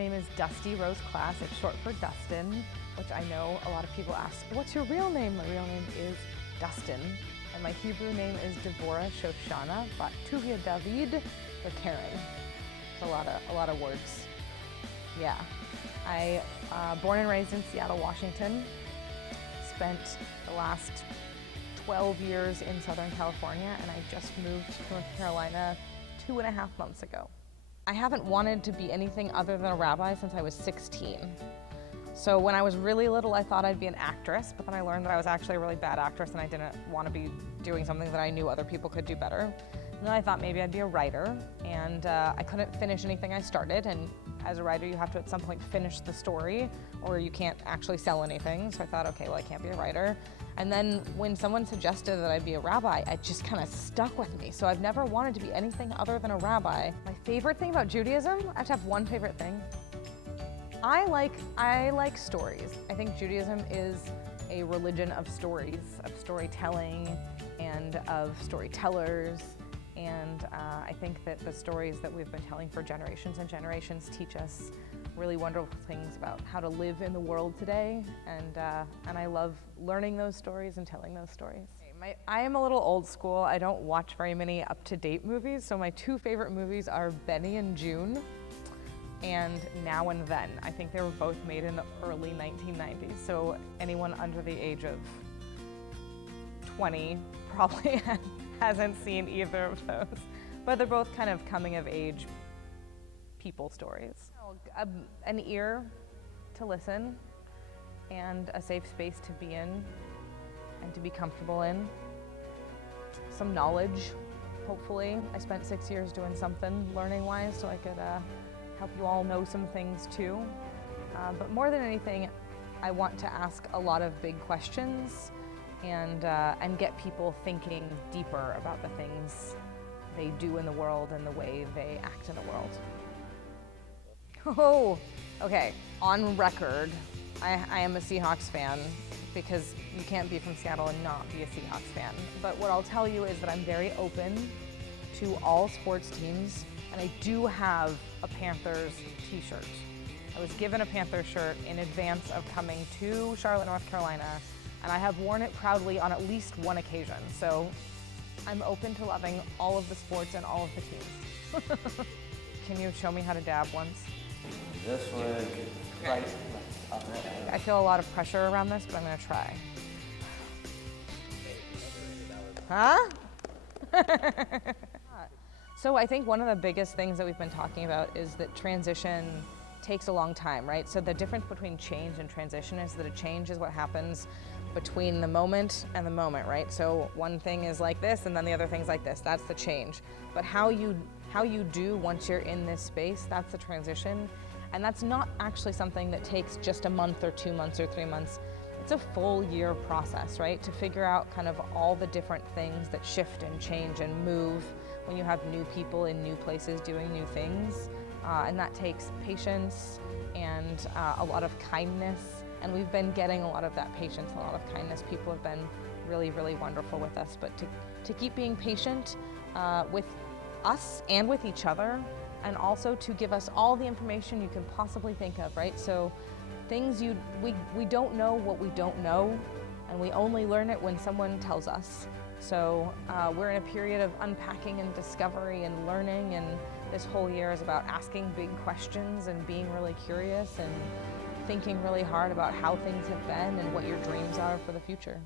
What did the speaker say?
name is Dusty Klass. It's short for Dustin, which I know a lot of people ask, what's your real name? My real name is Dustin, and my Hebrew name is Devorah Shoshana, Bat Tuvia David, or Karen. It's a lot of words. Yeah. I born and raised in Seattle, Washington. Spent the last 12 years in Southern California, and I just moved to North Carolina 2.5 months ago. I haven't wanted to be anything other than a rabbi since I was 16. So when I was really little, I thought I'd be an actress, but then I learned that I was actually a really bad actress and I didn't want to be doing something that I knew other people could do better. And then I thought maybe I'd be a writer, and I couldn't finish anything I started, and as a writer you have to at some point finish the story or you can't actually sell anything. So I thought, okay, well, I can't be a writer. And then when someone suggested that I'd be a rabbi, it just kind of stuck with me. So I've never wanted to be anything other than a rabbi. My favorite thing about Judaism, I have to have one favorite thing. I like stories. I think Judaism is a religion of stories, of storytelling and of storytellers. And I think that the stories that we've been telling for generations and generations teach us really wonderful things about how to live in the world today. And I love learning those stories and telling those stories. I am a little old school. I don't watch very many up-to-date movies. So my two favorite movies are Benny and June and Now and Then. I think they were both made in the early 1990s. So anyone under the age of 20 probably hasn't seen either of those, but they're both kind of coming of age people stories. An ear to listen and a safe space to be in and to be comfortable in. Some knowledge, hopefully. I spent 6 years doing something learning-wise so I could help you all know some things too. But more than anything, I want to ask a lot of big questions and get people thinking deeper about the things they do in the world and the way they act in the world. Oh, okay, on record, I am a Seahawks fan because you can't be from Seattle and not be a Seahawks fan. But what I'll tell you is that I'm very open to all sports teams, and I do have a Panthers t-shirt. I was given a Panthers shirt in advance of coming to Charlotte, North Carolina, and I have worn it proudly on at least one occasion. So I'm open to loving all of the sports and all of the teams. Can you show me how to dab once? This would, right, up I feel a lot of pressure around this, but I'm gonna try. Huh? So I think one of the biggest things that we've been talking about is that transition takes a long time, right? So the difference between change and transition is that a change is what happens between the moment and the moment, right? So one thing is like this and then the other thing's like this. That's the change. But how you do once you're in this space, that's the transition. And that's not actually something that takes just a month or 2 months or 3 months. It's a full year process, right? To figure out kind of all the different things that shift and change and move when you have new people in new places doing new things. And that takes patience and a lot of kindness. And we've been getting a lot of that patience, a lot of kindness. People have been really, really wonderful with us. But to keep being patient with us and with each other, and also to give us all the information you can possibly think of, right? So things we don't know what we don't know, and we only learn it when someone tells us. So we're in a period of unpacking and discovery and learning, and this whole year is about asking big questions and being really curious and thinking really hard about how things have been and what your dreams are for the future.